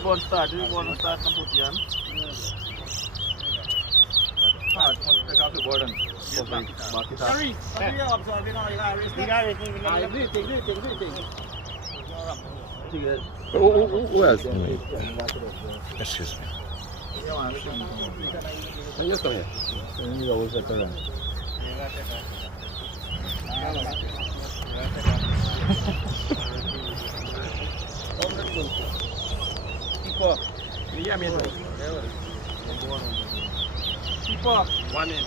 the ball start, the ball start and put you on. Start, take off the board and back it up. Sorry, what you observing now? You got to Who else? Excuse me. You come here. You always get around. Keep up. Keep up. One in.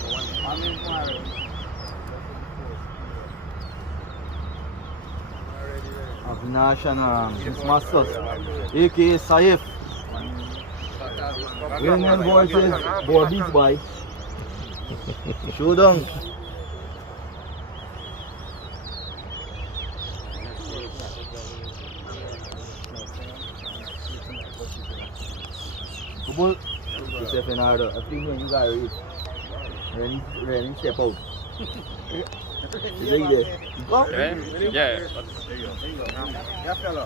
AVINASH and his masters, aka SAIF. Union voices, bodies by. Showdown. Kubul, step in order. I think when you got ready, ready, step out. Is it there? You go? Yeah. Yeah, fella.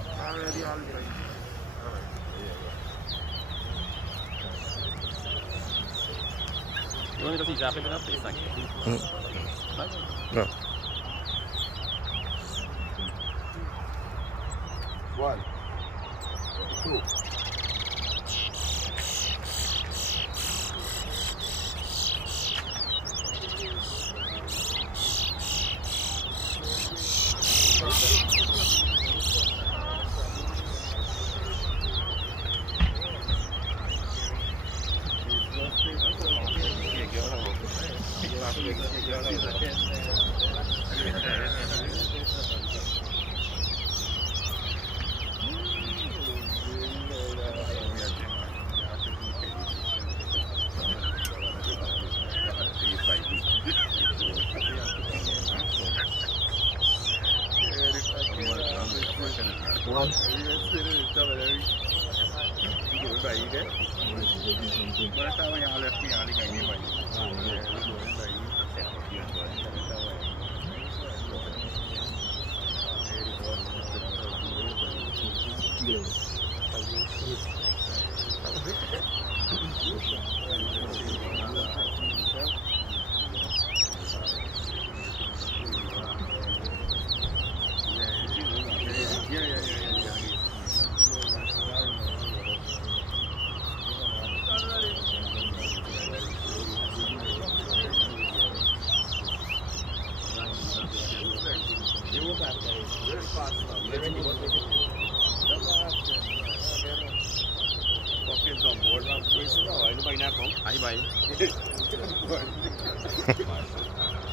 You want me to see Japan enough? It's like No. 1, 2. One.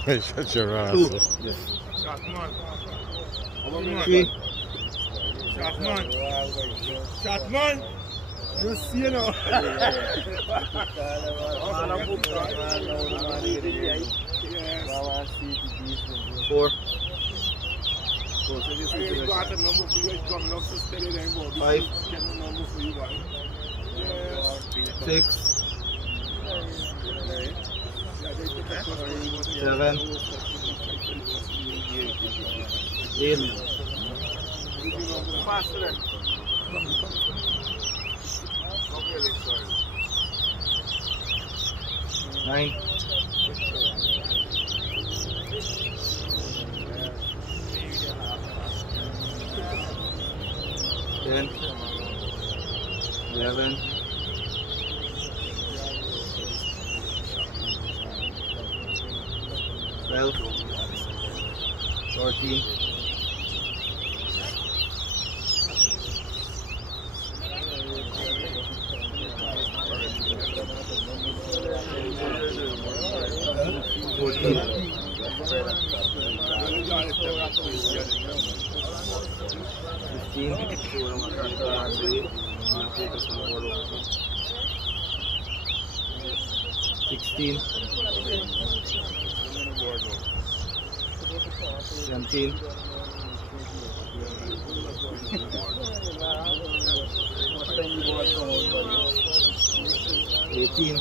Shut your ass. 2. 3. Shotman, you see now. 4. You got a number for you, it's coming up so steady then go. 5. Get a number for you, boy. 6. 7. 8. Faster then. 9. 10. 11. 12. 14. 16, 17, 18,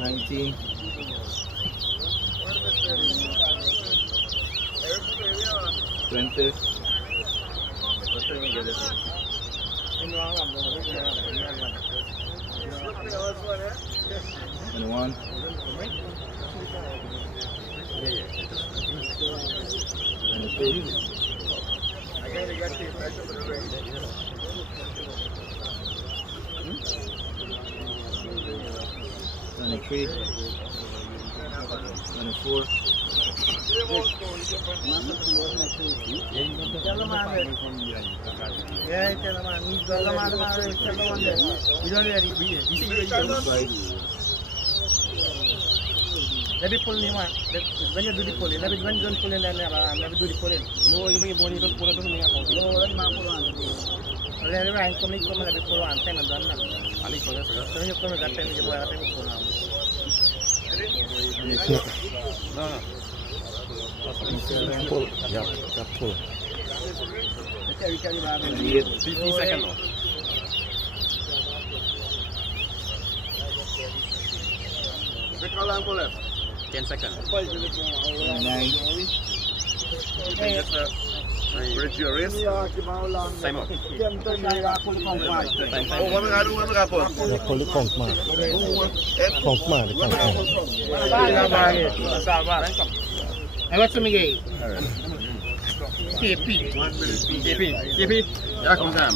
19, 20, 21. Twenty-three. 24. Let me pull him out. When you do the pulling, when you don't pull in, then never do the pulling. No, you bring body just pull it doesn't make a count. No, let me pull on. Let me run, come let me pull on 10 and done. At least for this, So when you come with that 10, you boy, I think pull on. No. Pull. Yeah, that pull. 50 seconds now. How long for left? 10 seconds. 29. Bridge your race. Time out. Oh, what we got to do? What we got to do? Yeah, pull the count man. Count man, the count man. I got some again. KP. KP. Yeah, come down.